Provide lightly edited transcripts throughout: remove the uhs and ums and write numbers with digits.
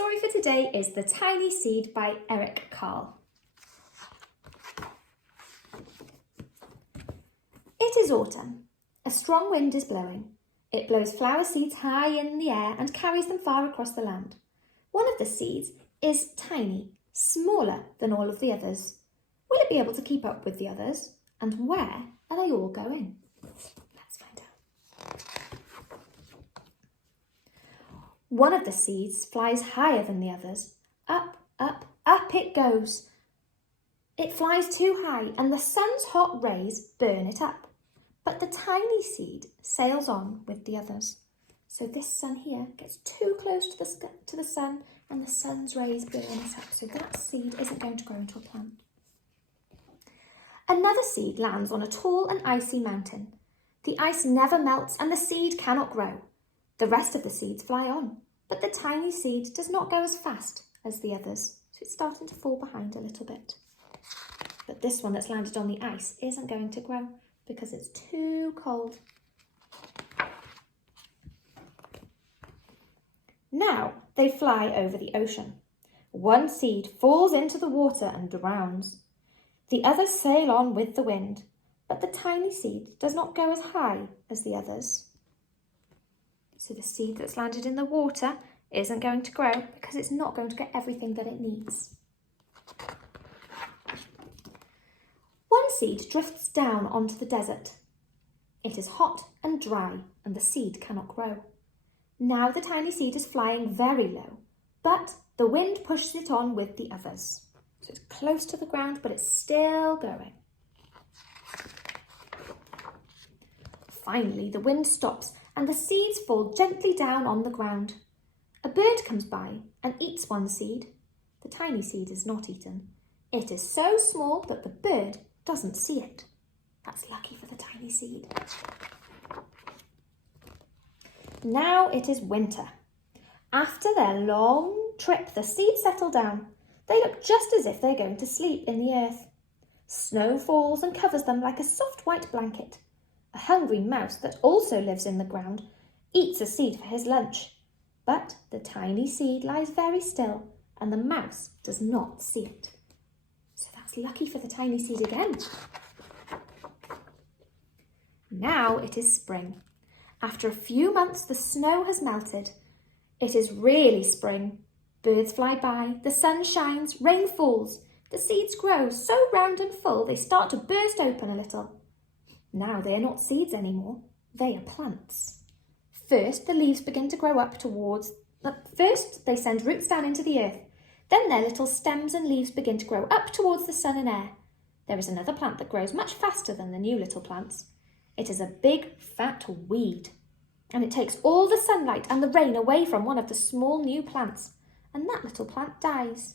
story for today is The Tiny Seed by Carle. It is autumn. A strong wind is blowing. It blows flower seeds high in the air and carries them far across the land. One of the seeds is tiny, smaller than all of the others. Will it be able to keep up with the others? And where are they all going? Let's find out. One of the seeds flies higher than the others. Up, up, up it goes. It flies too high and the sun's hot rays burn it up. But the tiny seed sails on with the others. So this sun here gets too close to the sun and the sun's rays burn it up. So that seed isn't going to grow into a plant. Another seed lands on a tall and icy mountain. The ice never melts and the seed cannot grow. The rest of the seeds fly on, but the tiny seed does not go as fast as the others, so it's starting to fall behind a little bit. But this one that's landed on the ice isn't going to grow because it's too cold. Now they fly over the ocean. One seed falls into the water and drowns. The others sail on with the wind, but the tiny seed does not go as high as the others. So the seed that's landed in the water isn't going to grow because it's not going to get everything that it needs. One seed drifts down onto the desert. It is hot and dry and the seed cannot grow. Now the tiny seed is flying very low, but the wind pushes it on with the others. So it's close to the ground, but it's still going. Finally, the wind stops and the seeds fall gently down on the ground. A bird comes by and eats one seed. The tiny seed is not eaten. It is so small that the bird doesn't see it. That's lucky for the tiny seed. Now it is winter. After their long trip, the seeds settle down. They look just as if they're going to sleep in the earth. Snow falls and covers them like a soft white blanket. A hungry mouse that also lives in the ground eats a seed for his lunch. But the tiny seed lies very still and the mouse does not see it. So that's lucky for the tiny seed again. Now it is spring. After a few months, the snow has melted. It is really spring. Birds fly by, the sun shines, rain falls. The seeds grow so round and full they start to burst open a little. Now they are not seeds anymore, they are plants. First, the leaves begin to grow up First, they send roots down into the earth. Then their little stems and leaves begin to grow up towards the sun and air. There is another plant that grows much faster than the new little plants. It is a big, fat weed, and it takes all the sunlight and the rain away from one of the small new plants, and that little plant dies.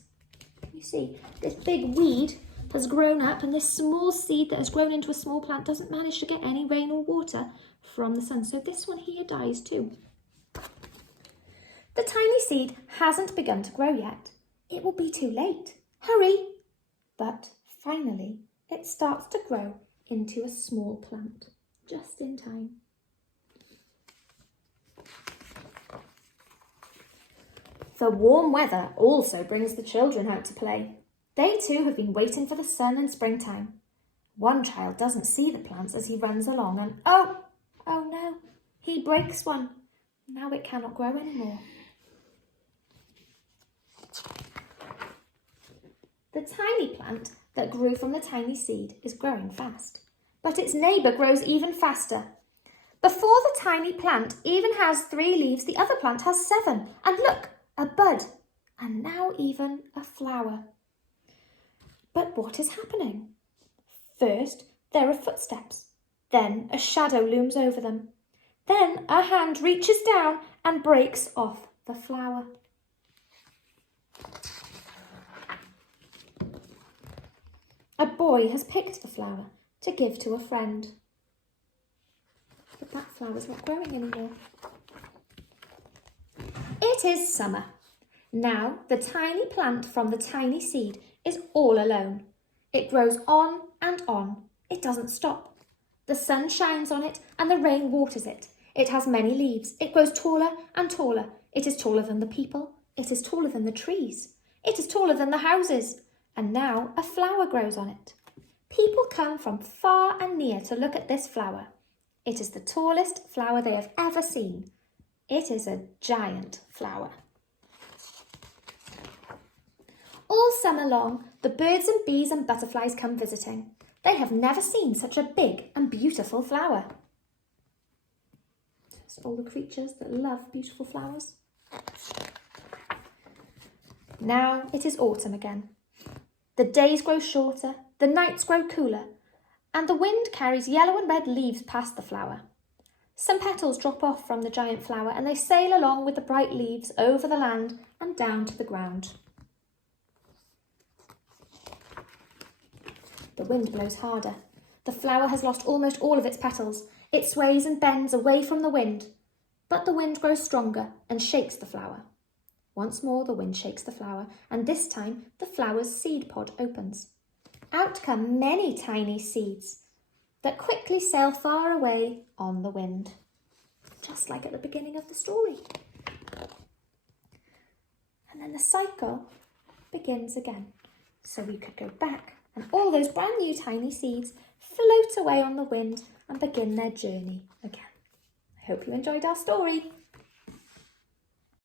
You see, this big weed has grown up, and this small seed that has grown into a small plant doesn't manage to get any rain or water from the sun, so this one here dies too. The tiny seed hasn't begun to grow yet. It will be too late. Hurry! But finally, it starts to grow into a small plant, just in time. The warm weather also brings the children out to play. They too have been waiting for the sun and springtime. One child doesn't see the plants as he runs along and oh no, he breaks one. Now it cannot grow anymore. The tiny plant that grew from the tiny seed is growing fast, but its neighbour grows even faster. Before the tiny plant even has 3 leaves, the other plant has 7. And look, a bud, and now even a flower. But what is happening? First, there are footsteps. Then a shadow looms over them. Then a hand reaches down and breaks off the flower. A boy has picked the flower to give to a friend. But that flower's not growing anymore. It is summer. Now the tiny plant from the tiny seed is all alone. It grows on and on. It doesn't stop. The sun shines on it and the rain waters it. It has many leaves. It grows taller and taller. It is taller than the people, It is taller than the trees. It is taller than the houses. And now a flower grows on it. People come from far and near to look at this flower. It is the tallest flower they have ever seen. It is a giant flower. All summer long, the birds and bees and butterflies come visiting. They have never seen such a big and beautiful flower. Just all the creatures that love beautiful flowers. Now it is autumn again. The days grow shorter, the nights grow cooler, and the wind carries yellow and red leaves past the flower. Some petals drop off from the giant flower and they sail along with the bright leaves over the land and down to the ground. The wind blows harder. The flower has lost almost all of its petals. It sways and bends away from the wind, but the wind grows stronger and shakes the flower. Once more the wind shakes the flower, and this time the flower's seed pod opens. Out come many tiny seeds that quickly sail far away on the wind, just like at the beginning of the story. And then the cycle begins again. So we could go back, and all those brand new tiny seeds float away on the wind and begin their journey again. I hope you enjoyed our story.